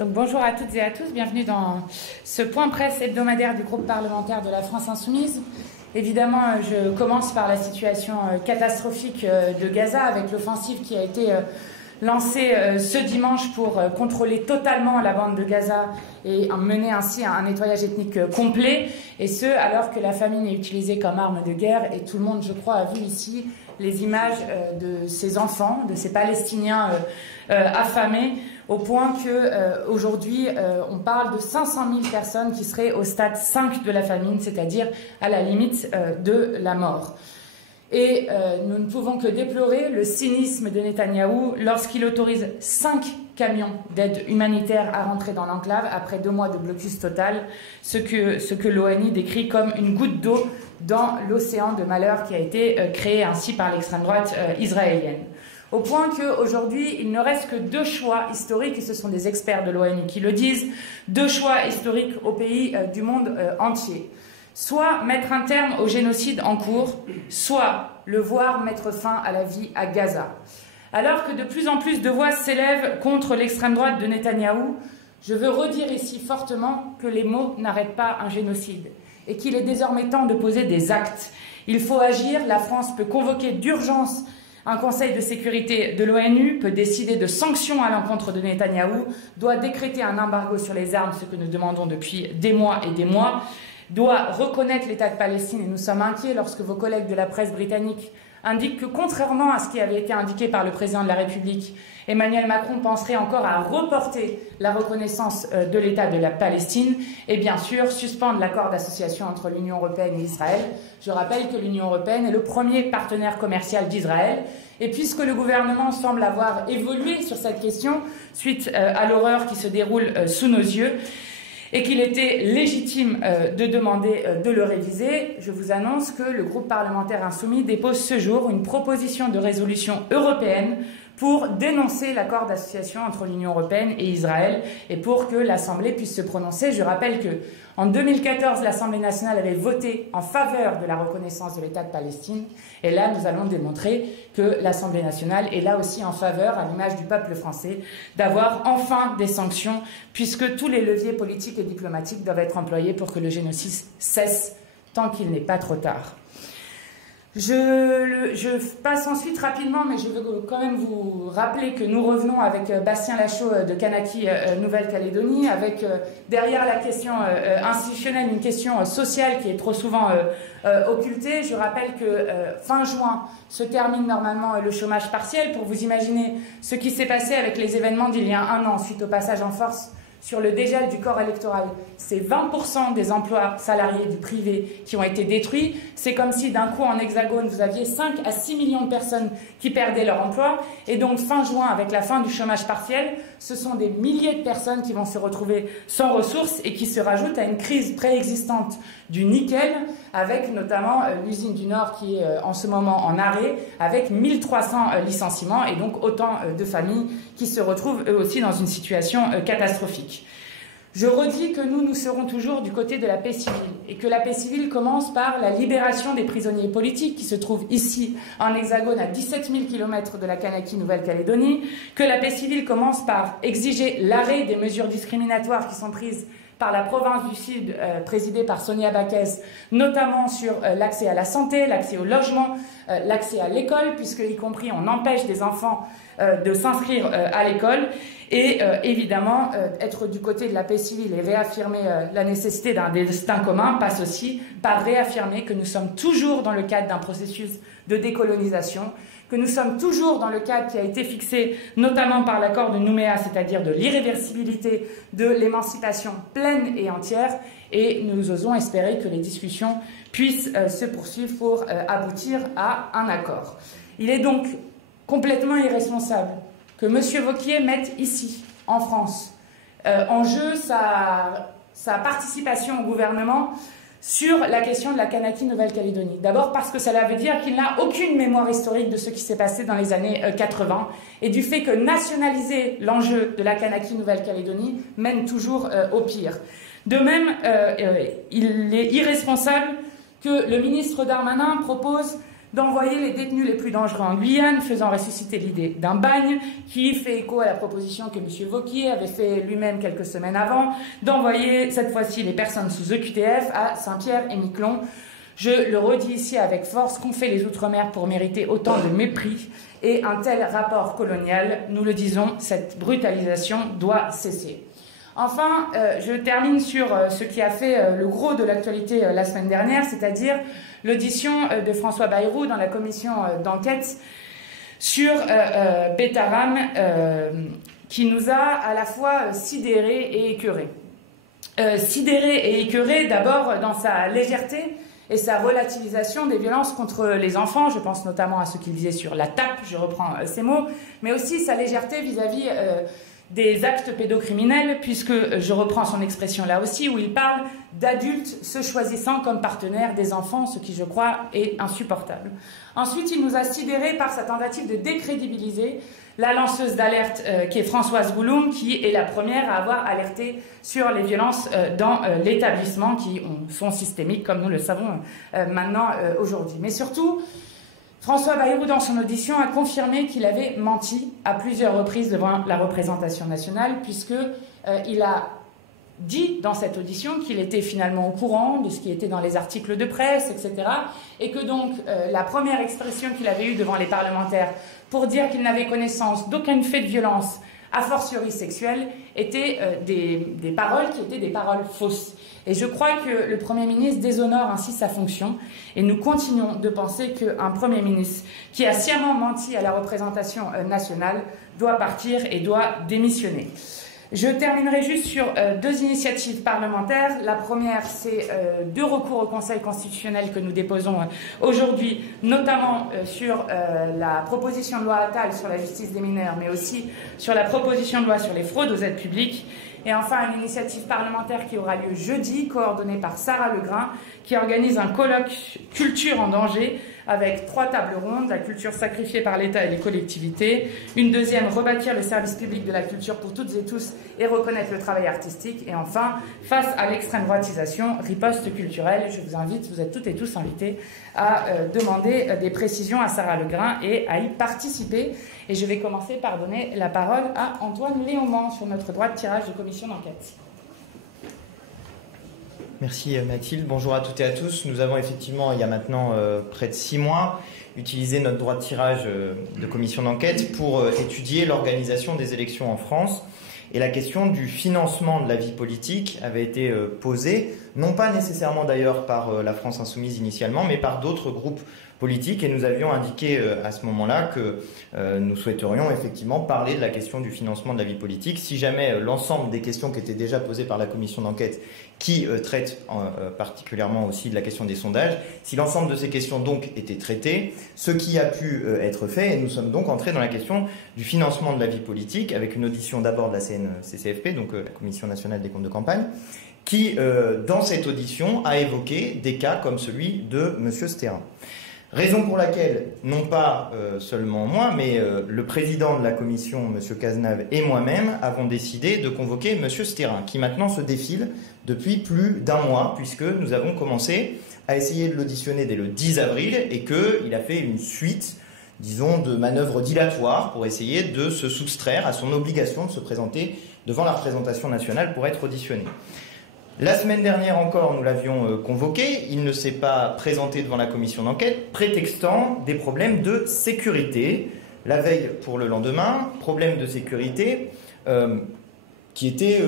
Donc bonjour à toutes et à tous, bienvenue dans ce point presse hebdomadaire du groupe parlementaire de la France Insoumise. Évidemment, je commence par la situation catastrophique de Gaza avec l'offensive qui a été lancée ce dimanche pour contrôler totalement la bande de Gaza et mener ainsi un nettoyage ethnique complet, et ce alors que la famine est utilisée comme arme de guerre. Et tout le monde, je crois, a vu ici les images de ces enfants, de ces Palestiniens affamés, au point qu'aujourd'hui, on parle de 500 000 personnes qui seraient au stade 5 de la famine, c'est-à-dire à la limite de la mort. Et nous ne pouvons que déplorer le cynisme de Netanyahou lorsqu'il autorise 5 camions d'aide humanitaire à rentrer dans l'enclave après 2 mois de blocus total, ce que l'ONU décrit comme une goutte d'eau dans l'océan de malheur qui a été créé ainsi par l'extrême droite israélienne. Au point qu'aujourd'hui, il ne reste que 2 choix historiques, et ce sont des experts de l'ONU qui le disent, 2 choix historiques au pays du monde entier. Soit mettre un terme au génocide en cours, soit le voir mettre fin à la vie à Gaza. Alors que de plus en plus de voix s'élèvent contre l'extrême droite de Netanyahou, je veux redire ici fortement que les mots n'arrêtent pas un génocide et qu'il est désormais temps de poser des actes. Il faut agir, la France peut convoquer d'urgence un Conseil de sécurité de l'ONU, peut décider de sanctions à l'encontre de Netanyahou, doit décréter un embargo sur les armes, ce que nous demandons depuis des mois et des mois, doit reconnaître l'État de Palestine, et nous sommes inquiets lorsque vos collègues de la presse britannique indiquent que, contrairement à ce qui avait été indiqué par le président de la République, Emmanuel Macron penserait encore à reporter la reconnaissance de l'État de la Palestine et bien sûr suspendre l'accord d'association entre l'Union européenne et Israël. Je rappelle que l'Union européenne est le premier partenaire commercial d'Israël, et puisque le gouvernement semble avoir évolué sur cette question suite à l'horreur qui se déroule sous nos yeux, et qu'il était légitime de demander de le réviser, je vous annonce que le groupe parlementaire insoumis dépose ce jour une proposition de résolution européenne pour dénoncer l'accord d'association entre l'Union européenne et Israël et pour que l'Assemblée puisse se prononcer. Je rappelle qu'en 2014, l'Assemblée nationale avait voté en faveur de la reconnaissance de l'État de Palestine, et là, nous allons démontrer que l'Assemblée nationale est là aussi en faveur, à l'image du peuple français, d'avoir enfin des sanctions, puisque tous les leviers politiques et diplomatiques doivent être employés pour que le génocide cesse tant qu'il n'est pas trop tard. Je passe ensuite rapidement, mais je veux quand même vous rappeler que nous revenons avec Bastien Lachaud de Kanaki Nouvelle-Calédonie, avec derrière la question institutionnelle une question sociale qui est trop souvent occultée. Je rappelle que fin juin se termine normalement le chômage partiel. Pour vous imaginer ce qui s'est passé avec les événements d'il y a 1 an suite au passage en force sur le dégel du corps électoral, c'est 20% des emplois salariés du privé qui ont été détruits. C'est comme si d'un coup en Hexagone, vous aviez 5 à 6 millions de personnes qui perdaient leur emploi. Et donc fin juin, avec la fin du chômage partiel, ce sont des milliers de personnes qui vont se retrouver sans ressources et qui se rajoutent à une crise préexistante du nickel, avec notamment l'usine du Nord qui est en ce moment en arrêt, avec 1300 licenciements et donc autant de familles qui se retrouvent eux aussi dans une situation catastrophique. Je redis que nous serons toujours du côté de la paix civile et que la paix civile commence par la libération des prisonniers politiques qui se trouvent ici en Hexagone à 17 000 km de la Kanaki Nouvelle-Calédonie, que la paix civile commence par exiger l'arrêt des mesures discriminatoires qui sont prises par la province du Sud, présidée par Sonia Backès, notamment sur l'accès à la santé, l'accès au logement, l'accès à l'école, puisque y compris on empêche des enfants de s'inscrire à l'école, et évidemment être du côté de la paix civile et réaffirmer la nécessité d'un destin commun passe aussi par réaffirmer que nous sommes toujours dans le cadre d'un processus de décolonisation, que nous sommes toujours dans le cadre qui a été fixé notamment par l'accord de Nouméa, c'est-à-dire de l'irréversibilité de l'émancipation pleine et entière, et nous osons espérer que les discussions puissent se poursuivre pour aboutir à un accord. Il est donc complètement irresponsable que M. Wauquiez mette ici, en France, en jeu sa participation au gouvernement sur la question de la Kanaki Nouvelle-Calédonie. D'abord parce que cela veut dire qu'il n'a aucune mémoire historique de ce qui s'est passé dans les années 80 et du fait que nationaliser l'enjeu de la Kanaki Nouvelle-Calédonie mène toujours au pire. De même, il est irresponsable que le ministre Darmanin propose d'envoyer les détenus les plus dangereux en Guyane, faisant ressusciter l'idée d'un bagne, qui fait écho à la proposition que M. Wauquiez avait fait lui-même quelques semaines avant, d'envoyer cette fois-ci les personnes sous EQTF à Saint-Pierre et Miquelon. Je le redis ici avec force, qu'ont fait les Outre-mer pour mériter autant de mépris et un tel rapport colonial, nous le disons, cette brutalisation doit cesser. Enfin, je termine sur ce qui a fait le gros de l'actualité la semaine dernière, c'est-à-dire l'audition de François Bayrou dans la commission d'enquête sur Betaram, qui nous a à la fois sidérés et écœurés. Sidérés et écœurés d'abord dans sa légèreté et sa relativisation des violences contre les enfants, je pense notamment à ce qu'il disait sur la tape, je reprends ces mots, mais aussi sa légèreté vis-à-vis des actes pédocriminels, puisque je reprends son expression là aussi, où il parle d'adultes se choisissant comme partenaires des enfants, ce qui, je crois, est insupportable. Ensuite, il nous a sidérés par sa tentative de décrédibiliser la lanceuse d'alerte qui est Françoise Gouloum, qui est la première à avoir alerté sur les violences dans l'établissement, qui sont systémiques, comme nous le savons maintenant aujourd'hui. Mais surtout, François Bayrou, dans son audition, a confirmé qu'il avait menti à plusieurs reprises devant la représentation nationale, puisqu'il a dit dans cette audition qu'il était finalement au courant de ce qui était dans les articles de presse, etc. Et que donc la première expression qu'il avait eue devant les parlementaires pour dire qu'il n'avait connaissance d'aucun fait de violence, a fortiori sexuelle, étaient des paroles qui étaient des paroles fausses. Et je crois que le Premier ministre déshonore ainsi sa fonction, et nous continuons de penser qu'un Premier ministre qui a sciemment menti à la représentation nationale doit partir et doit démissionner. Je terminerai juste sur deux initiatives parlementaires. La première, c'est deux recours au Conseil constitutionnel que nous déposons aujourd'hui, notamment sur la proposition de loi Attal sur la justice des mineurs, mais aussi sur la proposition de loi sur les fraudes aux aides publiques. Et enfin, une initiative parlementaire qui aura lieu jeudi, coordonnée par Sarah Legrain, qui organise un colloque Culture en danger avec 3 tables rondes, la culture sacrifiée par l'État et les collectivités, une deuxième, rebâtir le service public de la culture pour toutes et tous et reconnaître le travail artistique, et enfin, face à l'extrême droitisation, riposte culturelle. Je vous invite, vous êtes toutes et tous invités à demander des précisions à Sarah Legrain et à y participer. Et je vais commencer par donner la parole à Antoine Léaumont sur notre droit de tirage de commission d'enquête. Merci Mathilde, bonjour à toutes et à tous. Nous avons effectivement, il y a maintenant près de 6 mois, utilisé notre droit de tirage de commission d'enquête pour étudier l'organisation des élections en France. Et la question du financement de la vie politique avait été posée, non pas nécessairement d'ailleurs par la France Insoumise initialement, mais par d'autres groupes politiques. Et nous avions indiqué à ce moment-là que nous souhaiterions effectivement parler de la question du financement de la vie politique. Si jamais l'ensemble des questions qui étaient déjà posées par la commission d'enquête, qui traite particulièrement aussi de la question des sondages, si l'ensemble de ces questions donc étaient traitées, ce qui a pu être fait, et nous sommes donc entrés dans la question du financement de la vie politique, avec une audition d'abord de la CNCCFP, donc la Commission nationale des comptes de campagne, qui, dans cette audition, a évoqué des cas comme celui de M. Stérin. Raison pour laquelle, non pas seulement moi, mais le président de la commission, M. Cazenave, et moi-même avons décidé de convoquer M. Stérin, qui maintenant se défile depuis plus d'1 mois, puisque nous avons commencé à essayer de l'auditionner dès le 10 avril et qu'il a fait une suite, disons, de manœuvres dilatoires pour essayer de se soustraire à son obligation de se présenter devant la représentation nationale pour être auditionné. La semaine dernière encore, nous l'avions convoqué. Il ne s'est pas présenté devant la commission d'enquête, prétextant des problèmes de sécurité. La veille pour le lendemain, problème de sécurité qui était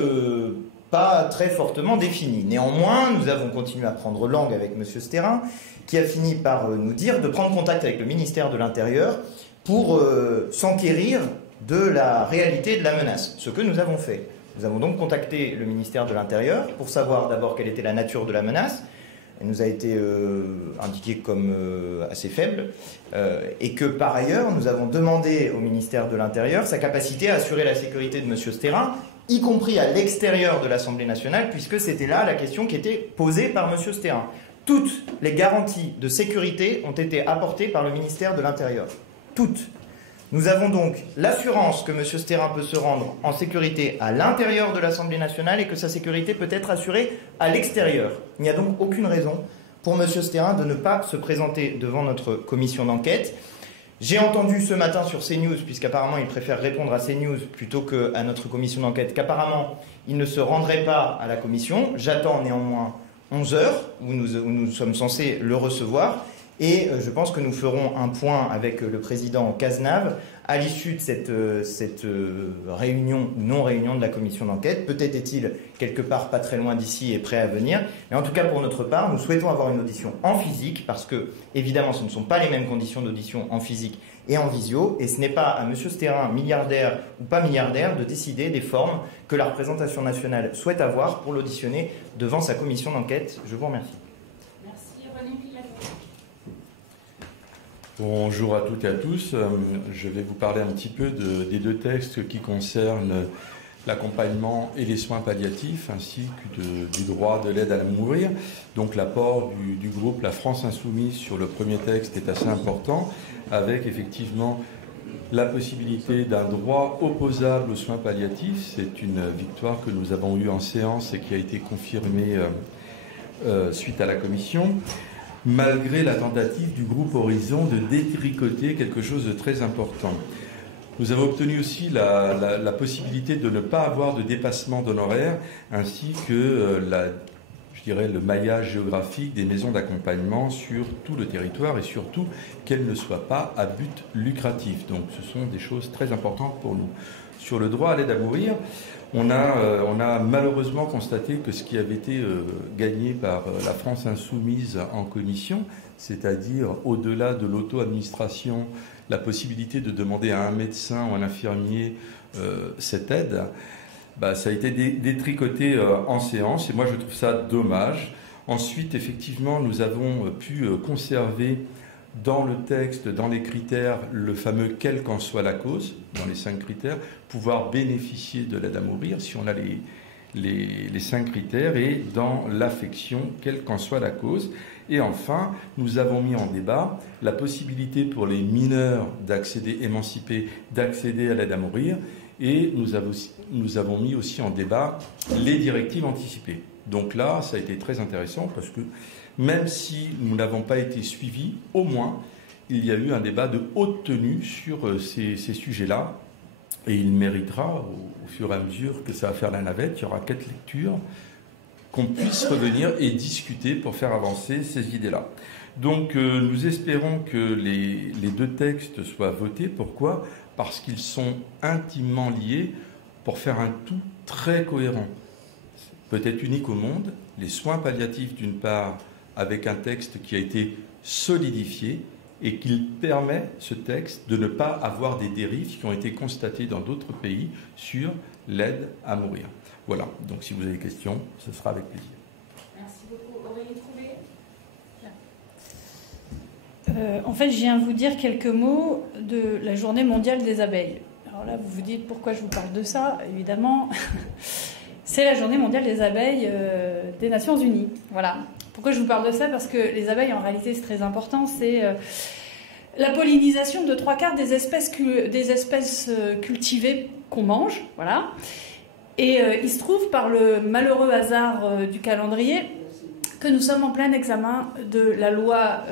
pas très fortement défini. Néanmoins, nous avons continué à prendre langue avec M. Stérin, qui a fini par nous dire de prendre contact avec le ministère de l'Intérieur pour s'enquérir de la réalité de la menace, ce que nous avons fait. Nous avons donc contacté le ministère de l'Intérieur pour savoir d'abord quelle était la nature de la menace. Elle nous a été indiquée comme assez faible et que par ailleurs nous avons demandé au ministère de l'Intérieur sa capacité à assurer la sécurité de M. Stérin, y compris à l'extérieur de l'Assemblée nationale, puisque c'était là la question qui était posée par M. Stérin. Toutes les garanties de sécurité ont été apportées par le ministère de l'Intérieur. Toutes. Nous avons donc l'assurance que M. Stérin peut se rendre en sécurité à l'intérieur de l'Assemblée nationale et que sa sécurité peut être assurée à l'extérieur. Il n'y a donc aucune raison pour M. Sterin de ne pas se présenter devant notre commission d'enquête. J'ai entendu ce matin sur CNews, puisqu'apparemment il préfère répondre à CNews plutôt qu'à notre commission d'enquête, qu'apparemment il ne se rendrait pas à la commission. J'attends néanmoins 11 heures où nous sommes censés le recevoir. Et je pense que nous ferons un point avec le président Cazenave à l'issue de cette réunion ou non-réunion de la commission d'enquête. Peut-être est-il quelque part pas très loin d'ici et prêt à venir. Mais en tout cas, pour notre part, nous souhaitons avoir une audition en physique parce que, évidemment, ce ne sont pas les mêmes conditions d'audition en physique et en visio. Et ce n'est pas à M. Sterin, milliardaire ou pas milliardaire, de décider des formes que la représentation nationale souhaite avoir pour l'auditionner devant sa commission d'enquête. Je vous remercie. Bonjour à toutes et à tous. Je vais vous parler un petit peu des deux textes qui concernent l'accompagnement et les soins palliatifs, ainsi que du droit de l'aide à mourir. Donc l'apport du groupe La France Insoumise sur le premier texte est assez important, avec effectivement la possibilité d'un droit opposable aux soins palliatifs. C'est une victoire que nous avons eue en séance et qui a été confirmée suite à la commission, malgré la tentative du groupe Horizon de détricoter quelque chose de très important. Nous avons obtenu aussi la possibilité de ne pas avoir de dépassement d'honoraires, ainsi que le maillage géographique des maisons d'accompagnement sur tout le territoire et surtout qu'elles ne soient pas à but lucratif. Donc ce sont des choses très importantes pour nous. Sur le droit à l'aide à mourir, on a malheureusement constaté que ce qui avait été gagné par la France Insoumise en commission, c'est-à-dire au-delà de l'auto-administration, la possibilité de demander à un médecin ou un infirmier cette aide, ça a été détricoté en séance et moi je trouve ça dommage. Ensuite, effectivement, nous avons pu conserver dans le texte, dans les critères, le fameux « quelle qu'en soit la cause », dans les 5 critères, pouvoir bénéficier de l'aide à mourir si on a les 5 critères, et dans l'affection, quelle qu'en soit la cause. Et enfin, nous avons mis en débat la possibilité pour les mineurs émancipés d'accéder à l'aide à mourir, et nous avons mis aussi en débat les directives anticipées. Donc là, ça a été très intéressant parce que même si nous n'avons pas été suivis, au moins, il y a eu un débat de haute tenue sur ces sujets-là. Et il méritera, au fur et à mesure que ça va faire la navette, il y aura 4 lectures, qu'on puisse revenir et discuter pour faire avancer ces idées-là. Donc nous espérons que les 2 textes soient votés. Pourquoi ? Parce qu'ils sont intimement liés pour faire un tout très cohérent. Peut-être unique au monde, les soins palliatifs d'une part, avec un texte qui a été solidifié et qu'il permet, ce texte, de ne pas avoir des dérives qui ont été constatées dans d'autres pays sur l'aide à mourir. Voilà, donc si vous avez des questions, ce sera avec plaisir. Merci beaucoup. Aurélie Trouvé. En fait, je viens vous dire quelques mots de la Journée mondiale des abeilles. Alors là, vous vous dites pourquoi je vous parle de ça, évidemment. C'est la Journée mondiale des abeilles des Nations Unies. Voilà. Pourquoi je vous parle de ça ? Parce que les abeilles, en réalité, c'est très important. C'est la pollinisation de 3/4 des espèces cultivées qu'on mange. Voilà. Et il se trouve, par le malheureux hasard du calendrier, que nous sommes en plein examen de la loi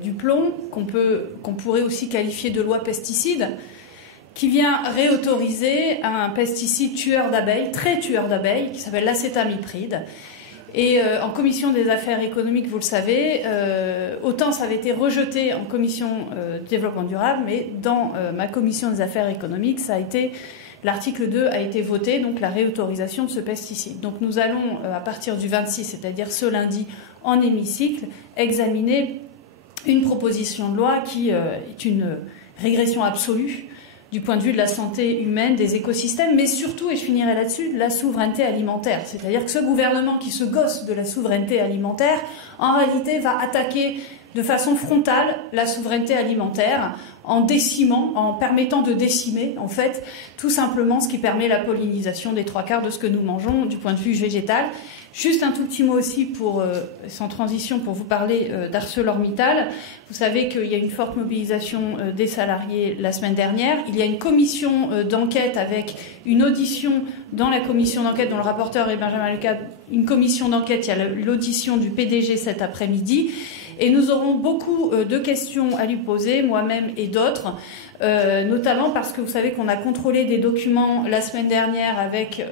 du plomb, qu'on pourrait aussi qualifier de loi pesticide, qui vient réautoriser un pesticide tueur d'abeilles, très tueur d'abeilles, qui s'appelle l'acétamipride. Et en commission des affaires économiques, vous le savez, autant ça avait été rejeté en commission développement durable, mais dans ma commission des affaires économiques, l'article 2 a été voté, donc la réautorisation de ce pesticide. Donc nous allons, à partir du 26, c'est-à-dire ce lundi, en hémicycle, examiner une proposition de loi qui est une régression absolue du point de vue de la santé humaine, des écosystèmes, mais surtout, et je finirai là-dessus, de la souveraineté alimentaire. C'est-à-dire que ce gouvernement qui se gosse de la souveraineté alimentaire, en réalité, va attaquer de façon frontale la souveraineté alimentaire en décimant, en permettant de décimer en fait tout simplement ce qui permet la pollinisation des 3/4 de ce que nous mangeons du point de vue végétal. Juste un tout petit mot aussi pour, sans transition, pour vous parler d'ArcelorMittal. Vous savez qu'il y a une forte mobilisation des salariés la semaine dernière. Il y a une commission d'enquête avec une audition dans la commission d'enquête dont le rapporteur est Benjamin Lecable. Une commission d'enquête, il y a l'audition du PDG cet après-midi. Et nous aurons beaucoup de questions à lui poser, moi-même et d'autres, notamment parce que vous savez qu'on a contrôlé des documents la semaine dernière avec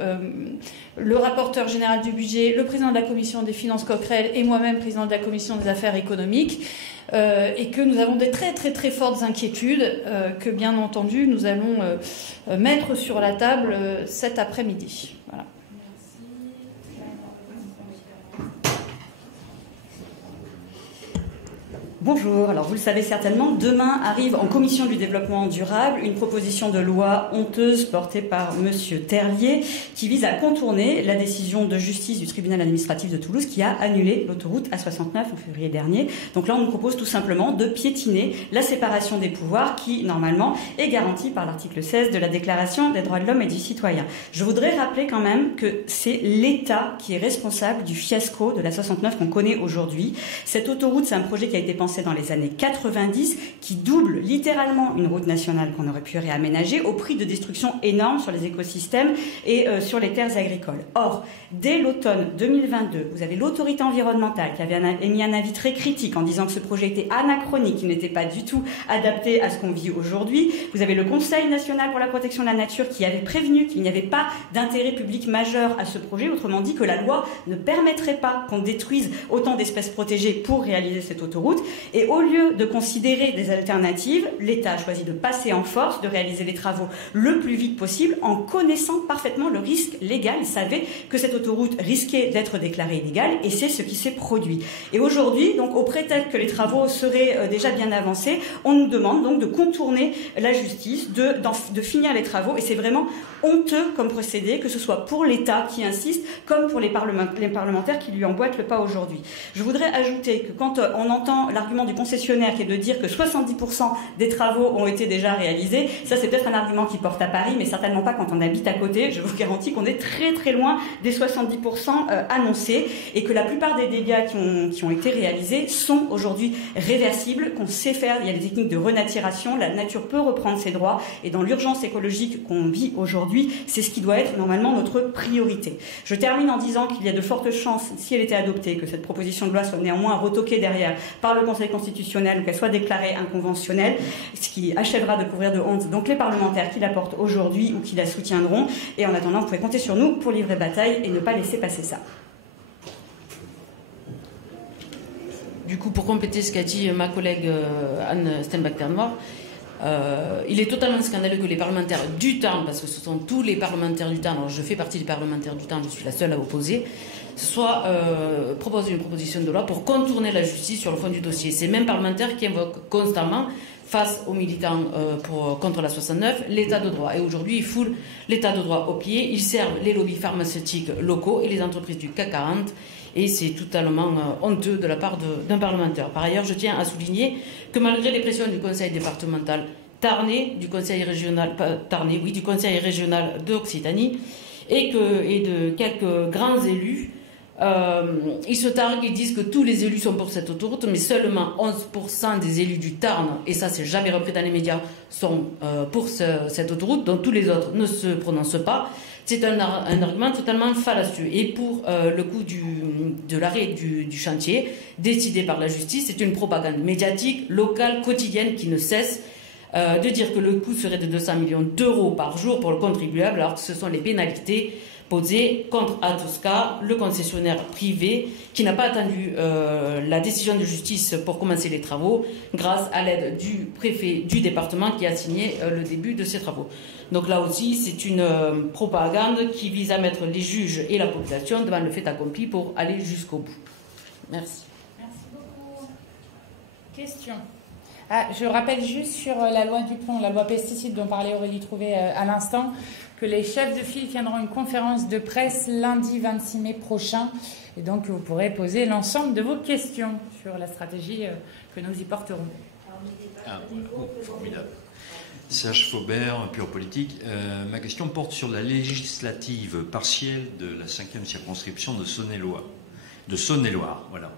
le rapporteur général du budget, le président de la commission des finances Coquerel et moi-même, président de la commission des affaires économiques, et que nous avons des très très très fortes inquiétudes que bien entendu nous allons mettre sur la table cet après-midi. Voilà. Bonjour, alors vous le savez certainement, demain arrive en commission du développement durable une proposition de loi honteuse portée par Monsieur Terlier qui vise à contourner la décision de justice du tribunal administratif de Toulouse qui a annulé l'autoroute A69 en février dernier. Donc là on nous propose tout simplement de piétiner la séparation des pouvoirs qui normalement est garantie par l'article 16 de la Déclaration des droits de l'homme et du citoyen. Je voudrais rappeler quand même que c'est l'État qui est responsable du fiasco de la 69 qu'on connaît aujourd'hui. Cette autoroute, c'est un projet qui a été pensé dans les années 90, qui double littéralement une route nationale qu'on aurait pu réaménager au prix de destruction énorme sur les écosystèmes et sur les terres agricoles. Or, dès l'automne 2022, vous avez l'autorité environnementale qui avait émis un avis très critique en disant que ce projet était anachronique, qu'il n'était pas du tout adapté à ce qu'on vit aujourd'hui. Vous avez le Conseil national pour la protection de la nature qui avait prévenu qu'il n'y avait pas d'intérêt public majeur à ce projet, autrement dit que la loi ne permettrait pas qu'on détruise autant d'espèces protégées pour réaliser cette autoroute. Et au lieu de considérer des alternatives, l'État a choisi de passer en force, de réaliser les travaux le plus vite possible en connaissant parfaitement le risque légal. Il savait que cette autoroute risquait d'être déclarée illégale et c'est ce qui s'est produit. Et aujourd'hui, donc au prétexte que les travaux seraient déjà bien avancés, on nous demande donc de contourner la justice, de finir les travaux et c'est vraiment honteux comme procédé, que ce soit pour l'État qui insiste comme pour les parlementaires qui lui emboîtent le pas aujourd'hui. Je voudrais ajouter que quand on entend l'argument du concessionnaire qui est de dire que 70% des travaux ont été déjà réalisés, ça c'est peut-être un argument qui porte à Paris, mais certainement pas quand on habite à côté. Je vous garantis qu'on est très très loin des 70% annoncés et que la plupart des dégâts qui ont été réalisés sont aujourd'hui réversibles, qu'on sait faire. Il y a des techniques de renaturation, la nature peut reprendre ses droits et dans l'urgence écologique qu'on vit aujourd'hui, c'est ce qui doit être normalement notre priorité. Je termine en disant qu'il y a de fortes chances, si elle était adoptée, que cette proposition de loi soit néanmoins retoquée derrière par le Conseil constitutionnel ou qu'elle soit déclarée inconventionnelle, ce qui achèvera de couvrir de honte donc les parlementaires qui la portent aujourd'hui ou qui la soutiendront. Et en attendant, vous pouvez compter sur nous pour livrer bataille et ne pas laisser passer ça. Du coup, pour compléter ce qu'a dit ma collègue Anne Steinbach-Ternoir, il est totalement scandaleux que les parlementaires du Tarn, parce que ce sont tous les parlementaires du Tarn, alors je fais partie des parlementaires du Tarn, je suis la seule à opposer, soit proposer une proposition de loi pour contourner la justice sur le fond du dossier. Ces mêmes parlementaires qui invoquent constamment, face aux militants contre la 69, l'état de droit. Et aujourd'hui, ils foulent l'état de droit aux pieds, ils servent les lobbies pharmaceutiques locaux et les entreprises du CAC 40, et c'est totalement honteux de la part d'un parlementaire. Par ailleurs, je tiens à souligner que malgré les pressions du conseil départemental tarnais, du conseil régional d'Occitanie, et de quelques grands élus, ils se targuent, ils disent que tous les élus sont pour cette autoroute, mais seulement 11% des élus du Tarn, et ça c'est jamais repris dans les médias, sont pour cette autoroute, dont tous les autres ne se prononcent pas. C'est un argument totalement fallacieux. Et pour le coût de l'arrêt du chantier, décidé par la justice, c'est une propagande médiatique, locale, quotidienne, qui ne cesse de dire que le coût serait de 200 millions d'euros par jour pour le contribuable, alors que ce sont les pénalités posées contre Atosca, le concessionnaire privé, qui n'a pas attendu la décision de justice pour commencer les travaux, grâce à l'aide du préfet du département qui a signé le début de ces travaux. Donc là aussi, c'est une propagande qui vise à mettre les juges et la population devant le fait accompli pour aller jusqu'au bout. Merci. Merci beaucoup. Question. Je rappelle juste sur la loi Duplon, la loi pesticides dont parlait Aurélie Trouvé à l'instant, que les chefs de file tiendront une conférence de presse lundi 26 mai prochain. Et donc, vous pourrez poser l'ensemble de vos questions sur la stratégie que nous y porterons. Formidable. Serge Faubert, Pure Politique. Ma question porte sur la législative partielle de la 5e circonscription de Saône-et-Loire. Voilà.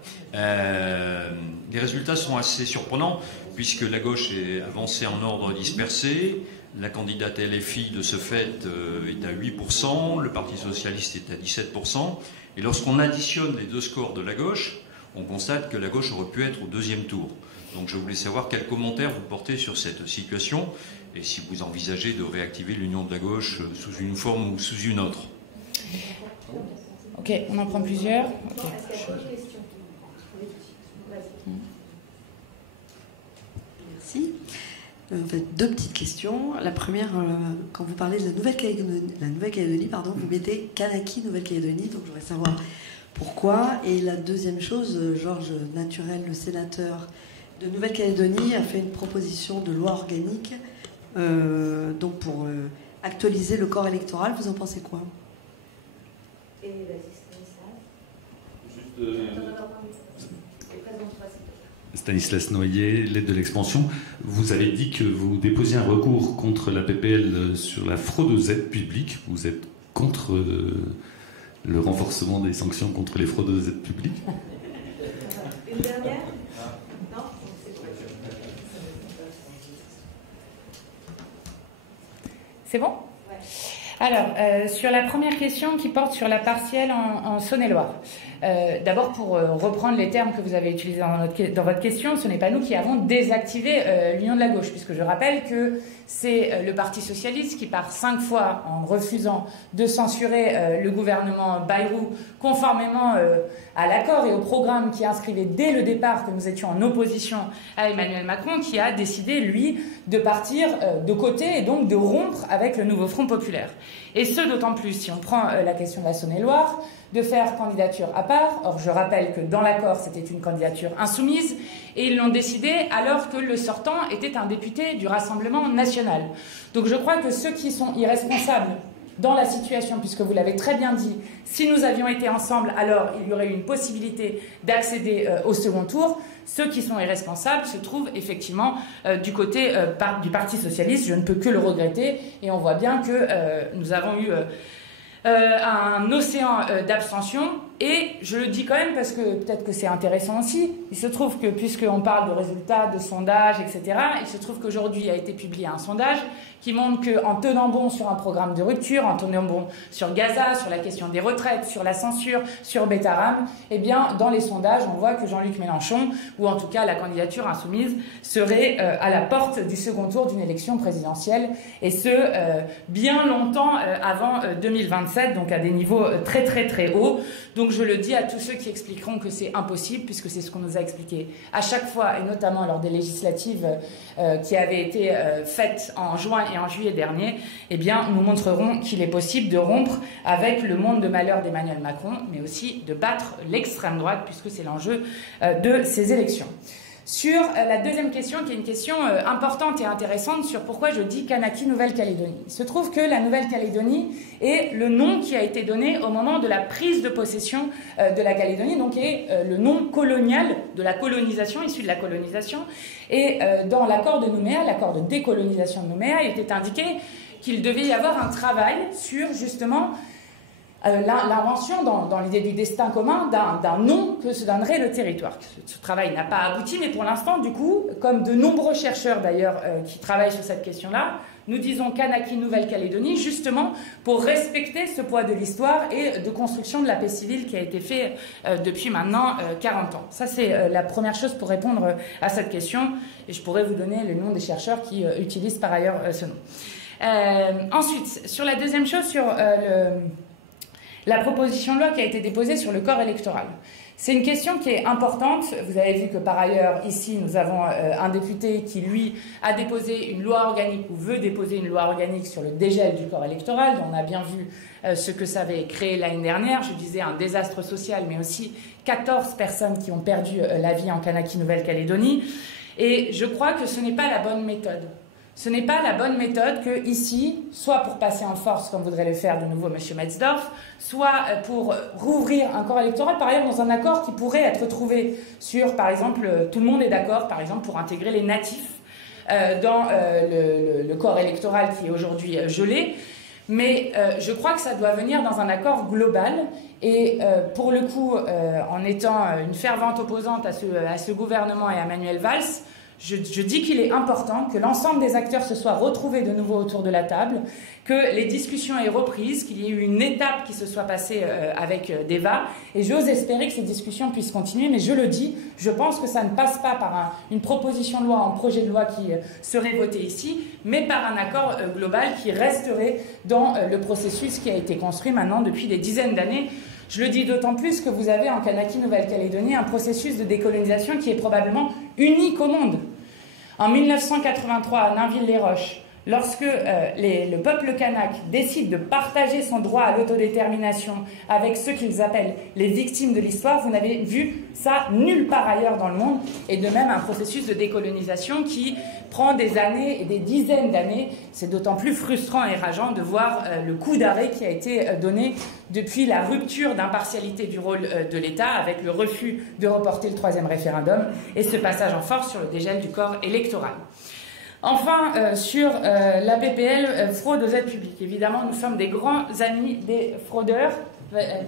Les résultats sont assez surprenants puisque la gauche est avancée en ordre dispersé. La candidate LFI, de ce fait, est à 8%, le Parti Socialiste est à 17%. Et lorsqu'on additionne les deux scores de la gauche, on constate que la gauche aurait pu être au deuxième tour. Donc je voulais savoir quels commentaires vous portez sur cette situation et si vous envisagez de réactiver l'union de la gauche sous une forme ou sous une autre. Ok, on en prend plusieurs. Okay. Merci. En fait, deux petites questions. La première, quand vous parlez de la Nouvelle-Calédonie, vous mettez Kanaki Nouvelle-Calédonie, donc je voudrais savoir pourquoi. Et la deuxième chose, Georges Naturel, le sénateur de Nouvelle-Calédonie, a fait une proposition de loi organique donc pour actualiser le corps électoral. Vous en pensez quoi? Stanislas Noyer, l'aide de l'expansion. Vous avez dit que vous déposiez un recours contre la PPL sur la fraude aux aides publiques. Vous êtes contre le renforcement des sanctions contre les fraudes aux aides publiques? Une dernière? Non? C'est bon? Ouais. Alors, sur la première question qui porte sur la partielle en Saône-et-Loire. D'abord, pour reprendre les termes que vous avez utilisés dans votre question, ce n'est pas nous qui avons désactivé l'Union de la gauche, puisque je rappelle que c'est le Parti socialiste qui, par 5 fois, en refusant de censurer le gouvernement Bayrou, conformément à l'accord et au programme qui inscrivait dès le départ que nous étions en opposition à Emmanuel Macron, qui a décidé, lui, de partir de côté et donc de rompre avec le nouveau Front populaire. Et ce, d'autant plus, si on prend la question de la Saône-et-Loire, de faire candidature à part. Or, je rappelle que dans l'accord, c'était une candidature insoumise, et ils l'ont décidé alors que le sortant était un député du Rassemblement national. Donc je crois que ceux qui sont irresponsables dans la situation, puisque vous l'avez très bien dit, si nous avions été ensemble, alors il y aurait eu une possibilité d'accéder au second tour. Ceux qui sont irresponsables se trouvent effectivement du côté du Parti socialiste. Je ne peux que le regretter, et on voit bien que nous avons eu un océan d'abstention. Et je le dis quand même parce que peut-être que c'est intéressant aussi. Il se trouve que, puisqu'on parle de résultats, de sondages, etc., il se trouve qu'aujourd'hui a été publié un sondage qui montre qu'en tenant bon sur un programme de rupture, en tenant bon sur Gaza, sur la question des retraites, sur la censure, sur Betaram, eh bien, dans les sondages, on voit que Jean-Luc Mélenchon, ou en tout cas la candidature insoumise, serait à la porte du second tour d'une élection présidentielle, et ce, bien longtemps avant 2027, donc à des niveaux très très très hauts. Donc je le dis à tous ceux qui expliqueront que c'est impossible, puisque c'est ce qu'on nous a expliqué à chaque fois, et notamment lors des législatives qui avaient été faites en juin et en juillet dernier, eh bien, nous montrerons qu'il est possible de rompre avec le monde de malheur d'Emmanuel Macron, mais aussi de battre l'extrême droite, puisque c'est l'enjeu de ces élections. Sur la deuxième question, qui est une question importante et intéressante sur pourquoi je dis Kanaki Nouvelle-Calédonie. Il se trouve que la Nouvelle-Calédonie est le nom qui a été donné au moment de la prise de possession de la Calédonie, donc est le nom colonial de la colonisation, issu de la colonisation. Et dans l'accord de Nouméa, l'accord de décolonisation de Nouméa, il était indiqué qu'il devait y avoir un travail sur justement l'invention dans l'idée du destin commun d'un nom que se donnerait le territoire. Ce travail n'a pas abouti, mais pour l'instant, du coup, comme de nombreux chercheurs d'ailleurs qui travaillent sur cette question-là, nous disons Kanaki Nouvelle-Calédonie, justement pour respecter ce poids de l'histoire et de construction de la paix civile qui a été fait depuis maintenant 40 ans. Ça, c'est la première chose pour répondre à cette question, et je pourrais vous donner le nom des chercheurs qui utilisent par ailleurs ce nom. Ensuite, sur la deuxième chose, sur la proposition de loi qui a été déposée sur le corps électoral. C'est une question qui est importante. Vous avez vu que par ailleurs, ici, nous avons un député qui, lui, a déposé une loi organique ou veut déposer une loi organique sur le dégel du corps électoral. On a bien vu ce que ça avait créé l'année dernière. Je disais un désastre social, mais aussi 14 personnes qui ont perdu la vie en Kanaki Nouvelle-Calédonie. Et je crois que ce n'est pas la bonne méthode. Ce n'est pas la bonne méthode que ici, soit pour passer en force, comme voudrait le faire de nouveau M. Metzdorf, soit pour rouvrir un corps électoral, par ailleurs dans un accord qui pourrait être trouvé sur, par exemple, tout le monde est d'accord, par exemple, pour intégrer les natifs dans le corps électoral qui est aujourd'hui gelé. Mais je crois que ça doit venir dans un accord global. Et pour le coup, en étant une fervente opposante à ce gouvernement et à Manuel Valls, je dis qu'il est important que l'ensemble des acteurs se soient retrouvés de nouveau autour de la table, que les discussions aient reprise, qu'il y ait eu une étape qui se soit passée avec Deva. Et j'ose espérer que ces discussions puissent continuer, mais je le dis, je pense que ça ne passe pas par une proposition de loi, un projet de loi qui serait voté ici, mais par un accord global qui resterait dans le processus qui a été construit maintenant depuis des dizaines d'années. Je le dis d'autant plus que vous avez en Kanaki, Nouvelle-Calédonie, un processus de décolonisation qui est probablement unique au monde. En 1983, à Nainville-les-Roches, lorsque le peuple kanak décide de partager son droit à l'autodétermination avec ceux qu'ils appellent les victimes de l'histoire, vous n'avez vu ça nulle part ailleurs dans le monde, et de même un processus de décolonisation qui prend des années et des dizaines d'années. C'est d'autant plus frustrant et rageant de voir le coup d'arrêt qui a été donné depuis la rupture d'impartialité du rôle de l'État avec le refus de reporter le 3e référendum et ce passage en force sur le dégel du corps électoral. Enfin, sur la PPL fraude aux aides publiques. Évidemment, nous sommes des grands amis des fraudeurs.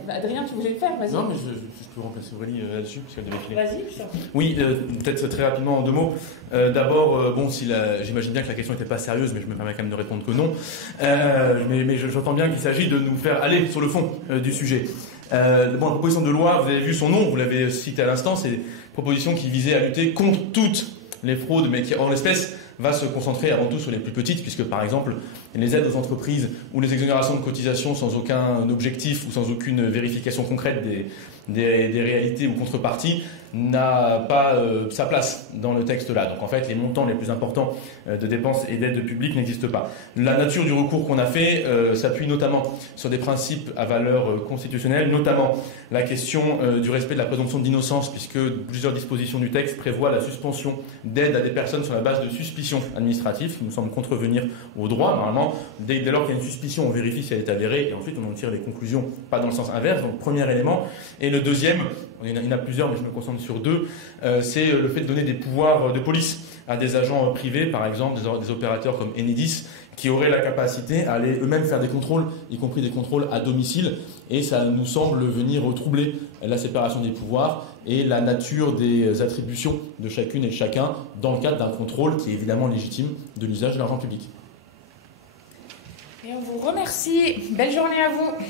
Adrien, tu voulais le faire? Vas-y. Non, mais je peux remplacer Aurélie là-dessus, parce qu'elle devait filer. Vas-y, je t'en prie. Oui, peut-être très rapidement en 2 mots. D'abord, bon, j'imagine bien que la question n'était pas sérieuse, mais je me permets quand même de répondre que non. Mais j'entends bien qu'il s'agit de nous faire aller sur le fond du sujet. La proposition de loi, vous avez vu son nom, vous l'avez cité à l'instant, c'est une proposition qui visait à lutter contre toutes les fraudes, mais qui, en l'espèce, va se concentrer avant tout sur les plus petites, puisque par exemple les aides aux entreprises ou les exonérations de cotisations sans aucun objectif ou sans aucune vérification concrète des réalités ou contreparties n'a pas sa place dans le texte là. Donc en fait les montants les plus importants de dépenses et d'aides publiques n'existent pas. La nature du recours qu'on a fait s'appuie notamment sur des principes à valeur constitutionnelle, notamment la question du respect de la présomption d'innocence, puisque plusieurs dispositions du texte prévoient la suspension d'aide à des personnes sur la base de suspicion administrative, qui nous semble contrevenir au droit. Normalement, dès lors qu'il y a une suspicion, on vérifie si elle est avérée et ensuite on en tire les conclusions, pas dans le sens inverse. Donc premier élément. Et le deuxième, il y en a plusieurs mais je me concentre sur 2, c'est le fait de donner des pouvoirs de police à des agents privés, par exemple des opérateurs comme Enedis, qui auraient la capacité à aller eux-mêmes faire des contrôles, y compris des contrôles à domicile, et ça nous semble venir troubler la séparation des pouvoirs et la nature des attributions de chacune et de chacun dans le cadre d'un contrôle qui est évidemment légitime de l'usage de l'argent public. Et on vous remercie. Belle journée à vous.